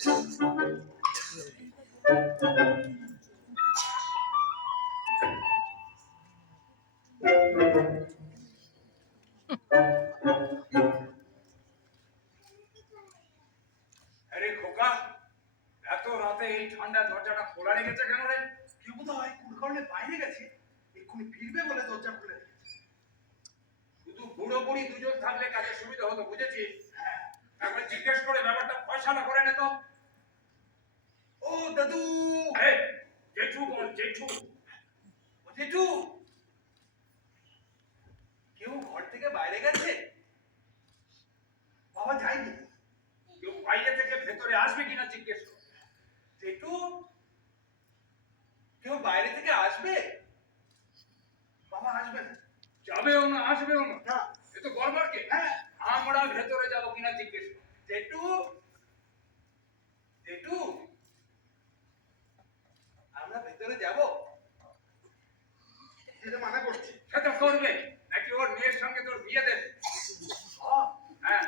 আরে খোকা, এত রাতে এই ঠান্ডা দরজাটা খোলা রেখেছে কেন রে? কেউ বোধ হয় কোন কারণে বাইরে গেছে, এক্ষুনি ফিরবে বলে দরজা খুলে রেখেছে। শুধু বুড়ো বুড়ি দুজন থাকলে কাজে সুবিধা হতো, বুঝেছিস? একবার জিজ্ঞেস করে ব্যাপারটা ফয়সালা করে নে তো। ও দাদু, এই, জেঠু বল, জেঠু। ও জেঠু, কেউ ঘর থেকে বাইরে গেছে? বাবা যায়নি। কেউ বাইরে থেকে ভেতরে আসবে কিনা জিজ্ঞেস কর। জেঠু, কেউ বাইরে থেকে আসবে? বাবা আসবে না। যাবেও না, আসবেও না। না। এ তো গড়বড়কে। হ্যাঁ। আমরা ভেতরে যাবো কিনা জিজ্ঞেস কর। জেঠু, জেঠু, আমরা ভেতরে যাব? যেতে মানা করছে। সে তো করবে, নাকি ওর মেয়ের সঙ্গে তোর বিয়ে দেবে? হ্যাঁ,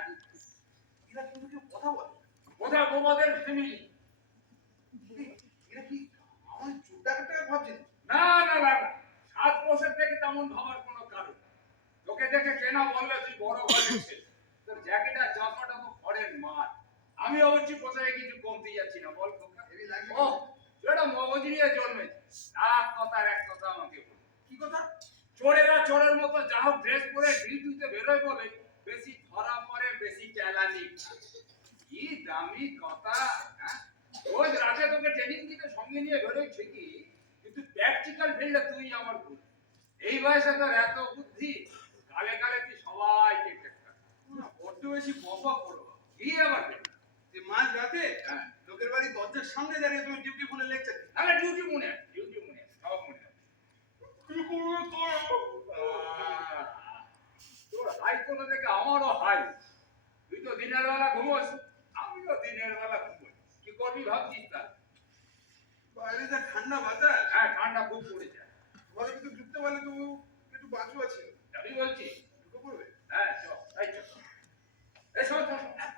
এরা কিন্তু কেউ কথা বলে। ওদের বোমাদের ফ্যামিলি। এরা কি আমার চোখ ডাকাটা ভাবছে? না না না না, সাত বছর থেকে তেমন ভাবার কোনো কারণ। তোকে দেখে কেনা বলবে তুই বড় ঘরের ছেলে। তোর জ্যাকেট আর জামাটা তো ঘরের মার। আমি অবশ্যই কোথায় কিছু কমতে যাচ্ছি না, বল খোকা। ও, তুই একটা মগজ নিয়ে জন্মেছিস। এক কথার এক কথা আমাকে বল। কি কথা? চোরেরা চোরের মতো যা হোক ড্রেস পরে ডিউটিতে বেরোয় বলে বেশি ধরা পড়ে, বেশি চালানি। কি দামি কথা, হ্যাঁ? রোজ রাতে তোকে ট্রেনিং দিতে সঙ্গে নিয়ে বেরোই ঠিকই, কিন্তু প্র্যাকটিক্যাল ফিল্ডে তুই আমার গুরু। এই বয়সে তোর এত বুদ্ধি, কালে কালে তুই সবাইকে টেক্কা। বড্ড বেশি বকবক করো। কি আবার টেক্কা? যে মাঝ রাতে হ্যাঁ, লোকের বাড়ি দরজার সামনে দাঁড়িয়ে তুমি ডিউটি বলে লেকচার দিচ্ছ। তাহলে ডিউটি মনে আছে, ডিউটি মনে আছে, সব মনে আছে। কি করবে তো? তোর হাই কোনো দেখে আমারও হাই। তুই তো দিনের বেলা ঘুমোস, আমিও দিনের বেলা ঘুমোই। কি করবি ভাবছিস তা? বাইরে যা ঠান্ডা বাতাস, হ্যাঁ, ঠান্ডা খুব পড়েছে। ঘরে কিন্তু ঢুকতে পারলে তো একটু বাঁচু আছে। আমি বলছি, ঢুকে পড়বে। হ্যাঁ চল, তাই চল। এই শোন শোন শোন।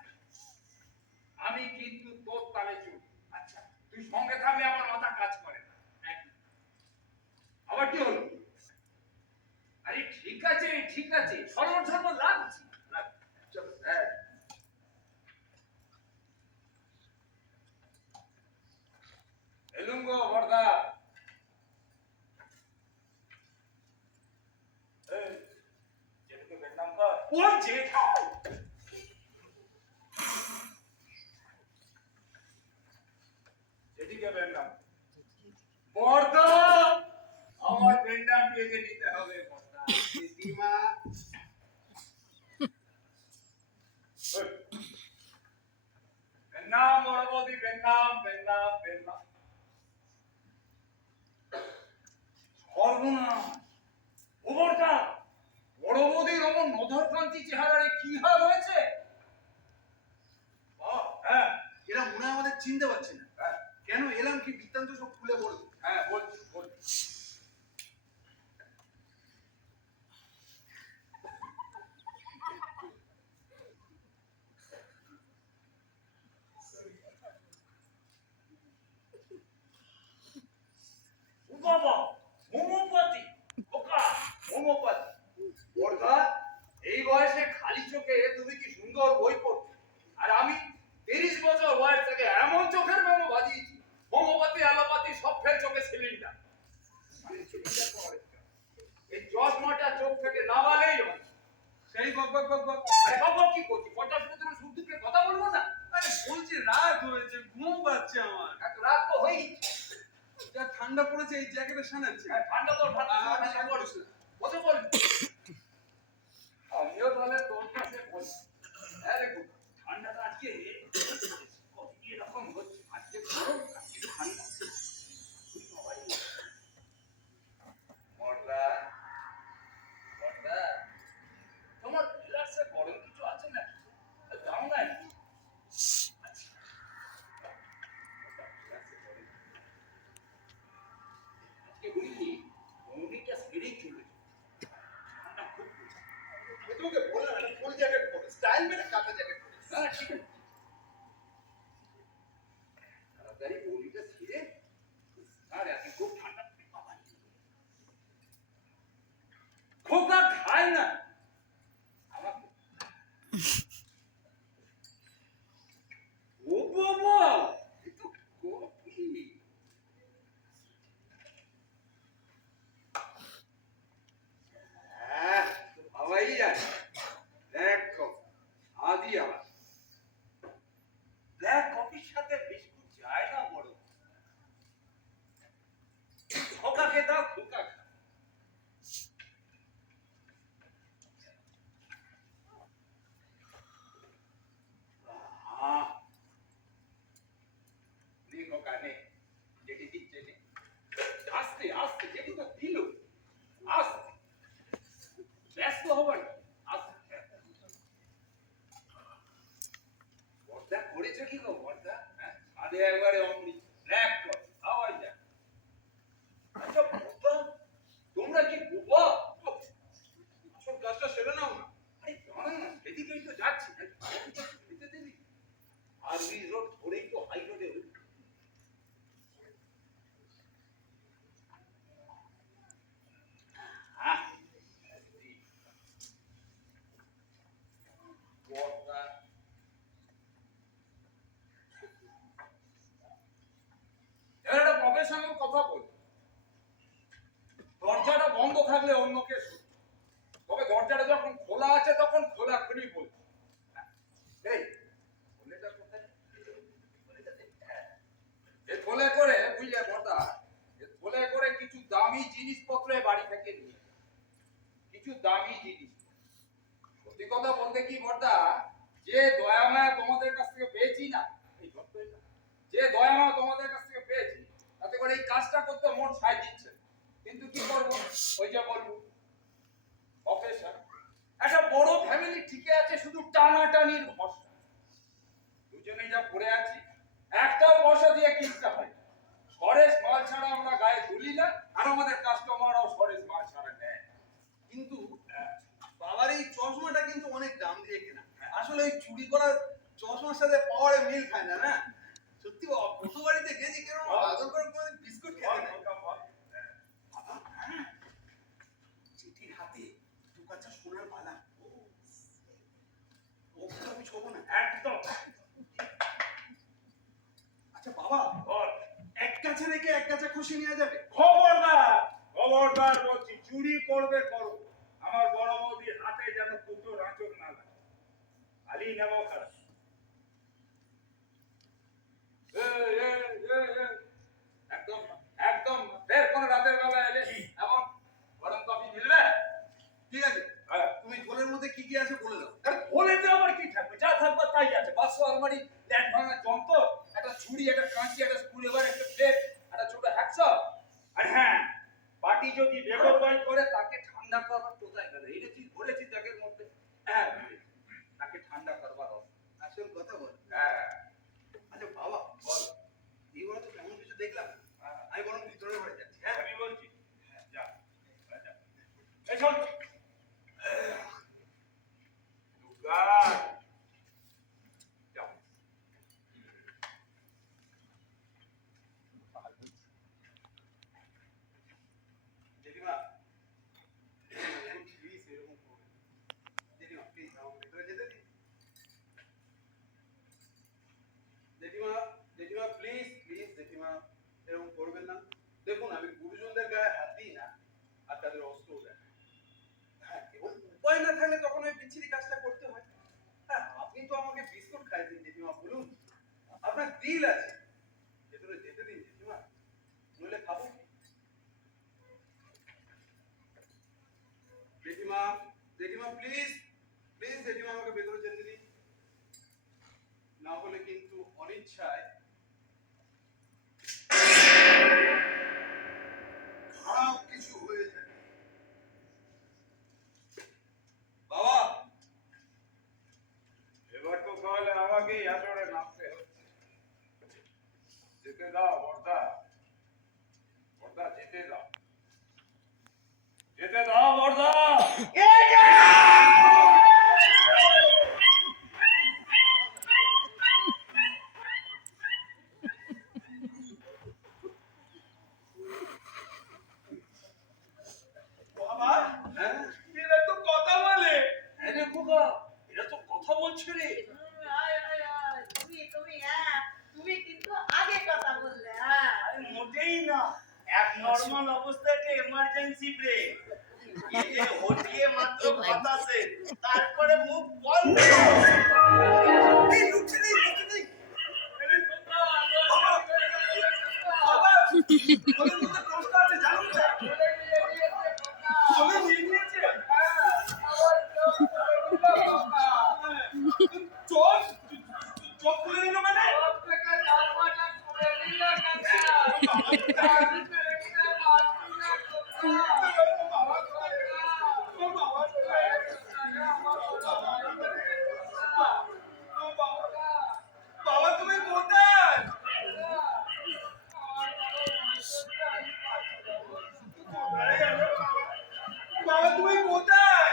আমি কিন্তু তোর তালে চুপ। আচ্ছা, তুই সঙ্গে থাকলে আমার মাথা কাজ করে না। আবার কি হলো? আরে ঠিক আছে ঠিক আছে, সরল সরল লাগছি। চল। হ্যাঁ, এলুম গো বর্দা। এই, যেটুকু বেদনাম কর। ও জেঠু, যেদিকে বেদনাম। বর্দা, আমার বেদনাম পেয়ে নিতে হবে বর্দা। দিদিমা, বেদনাম বড়বদি, বেদনাম বেদনাম বেদনাম। সর্বনাশ, ও বর্দা, বড়বদির অমন নধরকান্তি চেহারারে কি হাল হয়েছে? হ্যাঁ এরা মনে হয় আমাদের চিনতে পারছে না। হ্যাঁ কেন এলাম কি বৃত্তান্ত সব খুলে বলবো। হ্যাঁ, বলছি বলছি। ও বাবা, হোমিওপ্যাথি, খোকা, হোমিওপ্যাথি। বর্দা, এই বয়সে খালি চোখে তুমি কি সুন্দর বই পড়ছো, আর আমি 30 বছর বয়স থেকে এমন চোখের মোমো বাজিয়েছি, হোমিওপ্যাথি অ্যালোপ্যাথি সব ফেল চোখে সিলিন্ডার। এই চশমাটা চোখ থেকে নামালেই হয়। সেই বক বক বক বক। আরে বাবা কি করছি, 50 মিনিট ধরে শুদ্ধকে কথা বলবো না? আরে বলছি রাত হয়েছে, ঘুম পাচ্ছে আমার। এত রাত তো হয়েই। যা ঠান্ডা পড়েছে এই জ্যাকেটে সানাচ্ছে। ঠান্ডা তো ঠান্ডা, বসে বল। আমিও তাহলে তোর কাছে বলছি। হ্যাঁ রে খুব ঠান্ডাটা আজকে এরকম হচ্ছে, আজকে গরম আজকে ঠান্ডা। বড়দা, বড়দা, তোমার রিল্যাক্সে গরম কিছু আছে না? দাও না। আজকে বুঝলি, মৌরিটা সেরেই চলেছে। কানে যেটি দিচ্ছে নে। আস্তে আস্তে যেটি তো দিল আস্তে ব্যস্ত হবার কি? আস্তে বর্দা করেছো কি গো বর্দা? হ্যাঁ ছাদে একবারে অমৃত ব্ল্যাক কর আওয়াজ যা। আচ্ছা বর্দা তোমরা কি গোপা? সব কাজটা সেরে নাও না। আরে জানো না সেদিকেই তো যাচ্ছি যেতে দিবি আরবি রোড ধরেই তো হাই রোডে উঠবি। হ্যাঁ বর্দা এবার একটা প্রফেশনাল কথা বল। দরজাটা বন্ধ থাকলে অন্য কেউ শুনবে। তবে দরজাটা যখন খোলা আছে তখন খোলা খুলি বল। এই বলেটা কোথায়? বলেটা দে। হ্যাঁ। এ খোলে করে বুঝলে বর্দা এ খোলে করে কিছু দামি জিনিসপত্র এ বাড়ি থেকে নিয়ে যা। কিছু দামি জিনিস। সত্যি কথা বলতে কি বর্দা যে দয়া মায়া তোমাদের কাছ থেকে পেয়েছি না এই ধরতে এটা। যে দয়া মায়া তোমাদের কাছ থেকে পেয়েছি তাতে করে এই কাজটা করতে মন সায় দিচ্ছে কিন্তু কি করব ওই যে বলবো অফিসার একটা বড় ফ্যামিলি ঠিকই আছে শুধু টানাটানির ভরসা দুজনেই যা পড়ে আছি একটা পয়সা দিয়ে কিনতে হয় সরেস মাল ছাড়া আমরা গায়ে তুলি না আর আমাদের কাস্টমাররাও সরেস মাল ছাড়া নেয় কিন্তু বাবার এই চশমাটা কিন্তু অনেক দাম দিয়ে কেনা। আসলে ওই চুরি করা চশমার সাথে পাওয়ারে মিল খায় না, না? সত্যি বাবা, কত বাড়িতে গেছি কেন আদর করে কোনোদিন বিস্কুট খেতে দেয়। বাবা, চিঠির হাতে দু কাঁচা সোনার বালা। ও তো আমি ছোবো না। একদম আচ্ছা বাবা, এক কাছে রেখে এক কাছে খুশি নিয়ে যাবে? খবরদার খবরদার বলছি চুরি করবে করো আমার বড় বৌদির হাতে যেন দুটো রাঁচক না লাগে আলি নেবো খারাপ একদম একদম বের কোন রাতের বেলা এলে এমন গরম কফি মিলবে ঠিক আছে, তুমি ঝোলের মধ্যে কি কি আছে বলে দাও। আরে বলেতে আবার কি থাকবে যা থাকবে তাই আছে বাক্স আলমারি ল্যান্ড ভাঙা যন্ত্র একটা ছুরি একটা কাঁচি একটা স্ক্রুড্রাইভার একটা প্লেট একটা ছোট হ্যাকসা আর হ্যাঁ পার্টি যদি বেগরবাই করে তাকে ঠান্ডা করবার কোথায় গেল এই যে তুই ধরেছিস ব্যাগের মধ্যে হ্যাঁ তাকে ঠান্ডা করবার আসল কথা বল। হ্যাঁ আচ্ছা বাবা বল, এইগুলো তো তেমন কিছু দেখলাম না। আমি বরং ভিতরে ঘরে যাচ্ছি। হ্যাঁ আমি বলছি যা যা এই শোন দুর্গা যাও জেঠিমা, প্লিজ এরকম করবেন না। জেঠিমা প্লিজ আমাকে ভেতরে যেতে দিন। জেঠিমা, জেঠিমা প্লিজ প্লিজ জেঠিমা এরকম করবেন না। দেখুন আমি গুরুজনদের গায়ে হাত দিই না আর তাদের অস্ত্র দেয়। হ্যাঁ কেবল উপায় না থাকলে তখন ওই বিচ্ছিরি কাজটা করতে হয়। হ্যাঁ আপনি তো আমাকে বিস্কুট খাইয়েছেন জেঠিমা, বলুন আপনার দিল আছে, ভেতরে যেতে দিন জেঠিমা, নইলে খাবো কি? জেঠিমা, জেঠিমা প্লিজ প্লিজ জেঠিমা আমাকে ভেতরে যেতে দিন, না হলে কিন্তু অনিচ্ছায় খারাপ কিছু হয়ে যায়। বাবা, এবার তো তাহলে আমাকেই আসরে নামতে হচ্ছে যেতে দাও বর্দা বর্দা যেতে দাও যেতে দাও বর্দা বাবা, এরা তো কথা বলে। হ্যাঁ রে খোকা এরা তো কথা বলছে রে আয় আয় আয় তুমি তুমি কিন্তু আগে কথা বললে হ্যাঁ আরে মোটেই না এক নরমাল অবস্থায় একটা এমার্জেন্সি ব্রেক এই হটিয়ে মাত্র বাতাসে তারপরে মুখ বন্ধ এই লুচি নেই, লুচি নেই। আরে খোকা বাবা, বাবা, ওদের মধ্যে টসটা আছে জানুন না। বলে নিয়ে নিয়েছে খোকা ওদের নিয়ে নিয়েছে। আবার কেউ বলে দিল খোকা চোখ চোখ খুলে দিল মানে? সব থেকে জামাটা খুলে নিলে বাবা তুমি কোথায়? বাবা তুমি কোথায়?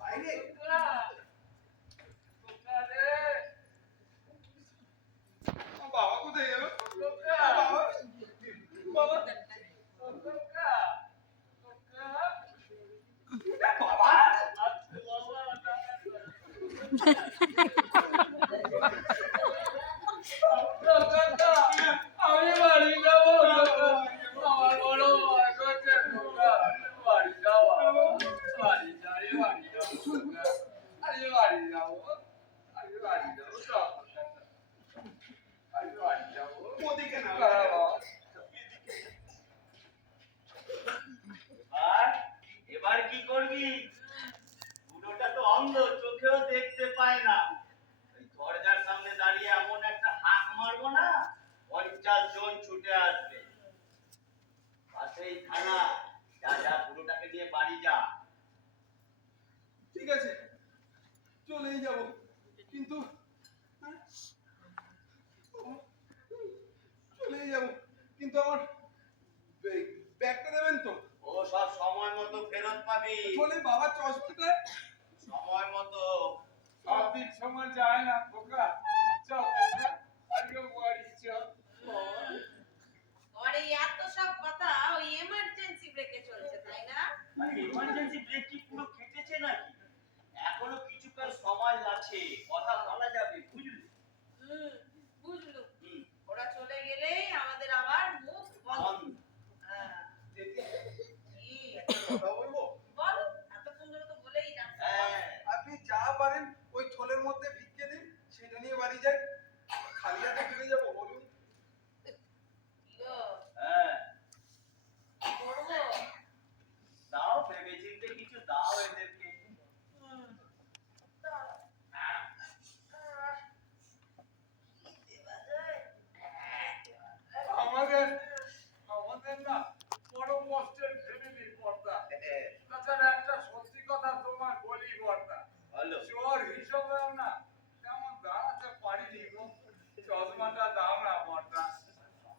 বাইরে? বাবা কোথায় গেল? বাবা বাবা বাবা আমি বাড়ি যাবো আমার বড় ভয় করছে বাড়ি যাবো বাড়ি যাই বাড়ি যাবো আরে বাড়ি যাবো আরে বাড়ি যাবো আরে বাড়ি যাবো ওদিকে না আর এবার কি করবি? বুড়োটা তো অন্ধ, চোখেও দেখতে পায় না। ওই দরজার সামনে দাঁড়িয়ে এমন একটা হাঁক মারবো না, 50 জন ছুটে আসবে। পাশেই থানা, যা যা বুড়োটাকে নিয়ে বাড়ি যা। ঠিক আছে চলেই যাব কিন্তু চলেই যাব কিন্তু আমার ব্যাগটা দেবেন তো? ও সব সময় মতো ফেরত পাবি, বলে বাবার চশমাটা সময় মতো। সব দিক সময় যায় না খোকা চল আজকে বাড়ি চল আর এই এত সব কথা ওই এমার্জেন্সি ব্রেকে চলছে তাই না? ইমার্জেন্সি ব্রেক কি পুরো কেটেছে নাকি? এখনো কিছুকাল সময় আছে, কথা বলা যাবে, বুঝলি? বুঝলু। হুম, ওরা চলে গেলেই আমাদের আবার মুখ বন্ধ। বন্ধ। হ্যাঁ, কি? কথা বলবো? বল, এতক্ষণ ধরে তো বলেই যাচ্ছ। হ্যাঁ, আপনি যা পারেন ওই থলের মধ্যে ভিক্ষে দিন, সেটা নিয়ে বাড়ি যাই। খালি হাতে ফিরে যাবো বলুন? কি গো, হ্যাঁ, কি করবো? দাও ভেবেচিন্তে কিছু দাও এদেরকে। দাঁড়া। কি দেওয়া যায়? আমাদের আমাদের না বড় কষ্টের ফ্যামিলি পর্দা তাছাড়া একটা সত্যি কথা তোমার বলি পর্দা হলো, চোর হিসেবেও না তেমন দাঁড়াতে পারিনি গো চশমাটা দাও না পর্দা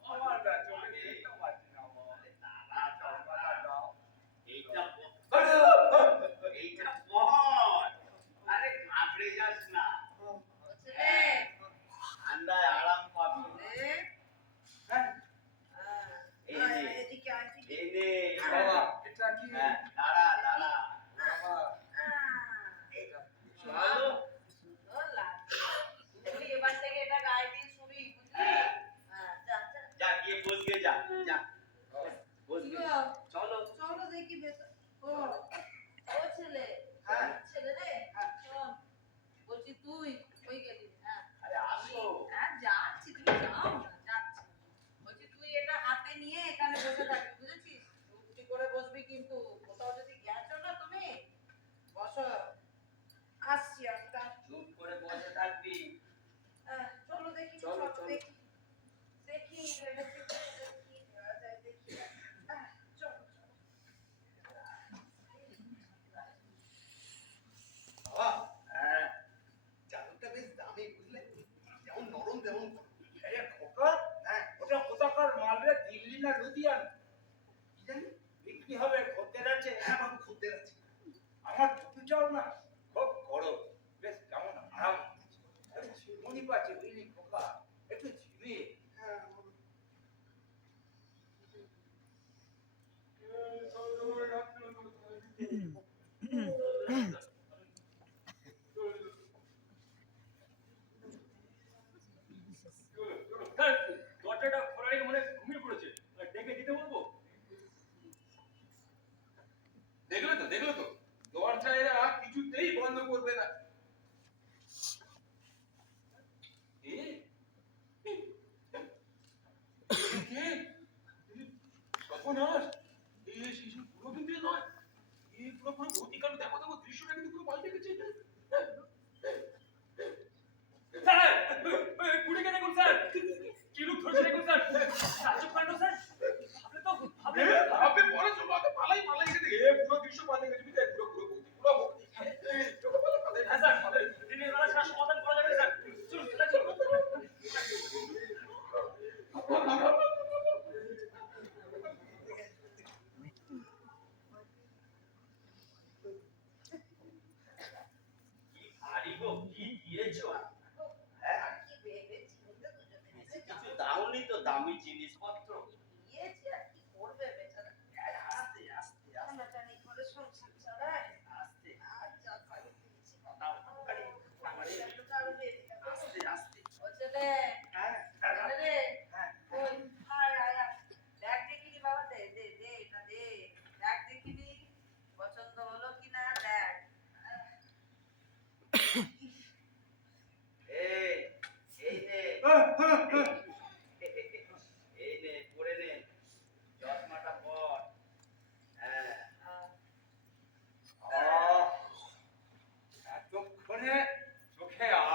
আমার না চোখে দেখতে পাচ্ছি না বাবা। চশমাটা দাও এইটা এইটা পর। আরে ঘাবড়ে যাস না, ছেলে, ঠান্ডায় আরাম পাবি। ছেলে। হ্যাঁ এই আয়, নে, এদিকে আয়, এদিকে। এই নে। বাবা এটা কি হ্যাঁ, দাঁড়া দাঁড়া। বাবা আহ, এটা ভালো। সুন্দর লাগছে। তুই এবার থেকে এটা গায়ে দিয়ে শুবি, বুঝলি? হ্যাঁ। হ্যাঁ, যা, যা। যা গিয়ে বসবে, যা যা বসবে। কি গো? চলো। চলো দেখি ভেতর। ও ছেলে, হ্যাঁ। ছেলে রে, শোন, বলছি তুই ওই গেলি, হ্যাঁ আরে আসো। হ্যাঁ যাচ্ছি, তুমি যাও না, যাচ্ছি। বলছি তুই এটা হাতে নিয়ে এখানে বসে থাকবি, বুঝেছিস? চুপটি করে বসবি কিন্তু, কোথাও যদি গেছো না তুমি, বসো। আসছি আমি তা। চুপ করে বসে থাকবি। চলো দেখি, চলো, চলো চলো। দেখি, দেখি ভেবেছি কি দেওয়া যায়, দেখি। চলো, চলো। বাবা হ্যাঁ, চাদরটা বেশ দামি বুঝলে, যেমন নরম তেমন গরম। এই খোকা হ্যাঁ ওটা কোথাকার মাল রে দিল্লি না লুধিয়ানা কি জানি বিক্রি হবে খদ্দের আছে হ্যাঁ বাবু খদ্দের আছে। আমার টুপিটাও না খুব বড় বেশ কেমন আরাম মনি পাচ্ছে বুঝলি খোকা একটু ঝিমিয়ে হ্যাঁ দরজাটা খোলা রেখে মনে হয় ঘুমিয়ে পড়েছে ডেকে দিতে বলবো দেখলে তো দরজা এরা কিছুতেই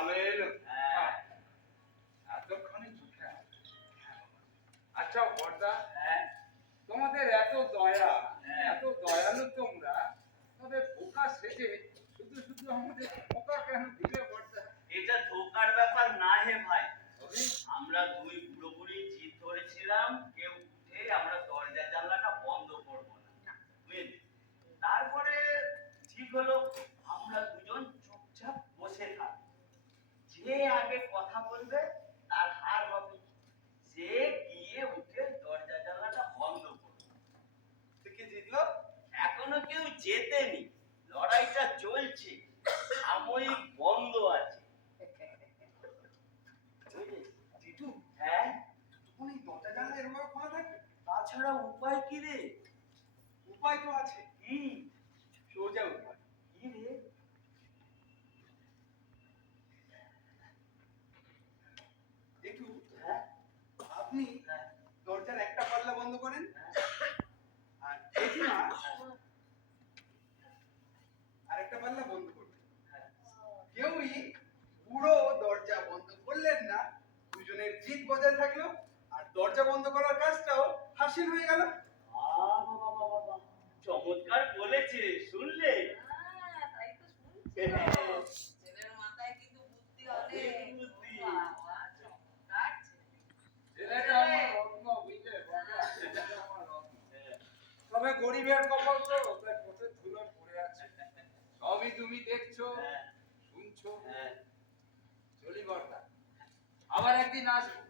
ভালো এলো হ্যাঁ। এতক্ষণে চোখে আসলো। আচ্ছা বর্দা, হ্যাঁ, তোমাদের এত দয়া, হ্যাঁ। এত দয়ালু তোমরা, তবে বোকা সেজে শুধু শুধু আমাদের বোকা কেন দিলে বর্দা? এটা ধোকার ব্যাপার না হে ভাই। তবে আমরা দুই বুড়ো বুড়ি জিদ ধরেছিলাম কেউ উঠে আমরা দরজা জানলাটা বন্ধ করবো না, বুঝলি? তারপরে ঠিক হলো আমরা দুজন চুপচাপ বসে থাকবো, যে আগে কথা বলবে তার হার হবে, সে গিয়ে উঠে দরজা জানলাটা বন্ধ করবে। তো কে জিতলো? এখনো কেউ জেতেনি, লড়াইটা চলছে, সাময়িক বন্ধ আছে, বুঝলি? জিতু, হ্যাঁ, তখন এই দরজা জানলা এরকম খোলা থাকবে? তাছাড়া উপায় কি রে? উপায় তো আছে, কি? সোজা উপায়। কি রে? একটু হ্যাঁ, আপনি হ্যাঁ, দরজার একটা পাল্লা বন্ধ করেন, হ্যাঁ, আর জেঠিমা আরেকটা পাল্লা বন্ধ করবেন। হ্যাঁ। কেউই পুরো দরজা বন্ধ করলেন না, দুজনের জিদ বজায় থাকলো, আর দরজা বন্ধ করার কাজটাও হাসিল হয়ে গেল। বাবা, বাবা, বাবা, চমৎকার বলেছে, শুনলে? তাই তো শুনছি। ছেলের মাথায় কিন্তু বুদ্ধি অনেক। অনেক বুদ্ধি। বাবা, চমৎকার ছেলে। ছেলেটা আমার রত্ন, বুঝলে বর্দা? ছেলেটা আমার রত্ন। তবে গরিবের কপাল তো, তাই পথে ধুলো পড়ে আছে। সবই তুমি দেখছো, হ্যাঁ, শুনছো। হ্যাঁ। চলি বর্দা, আবার একদিন আসবো।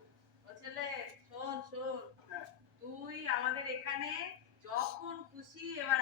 ও ছেলে, শোন শোন, হ্যাঁ, তুই আমাদের এখানে যখন খুশি এবার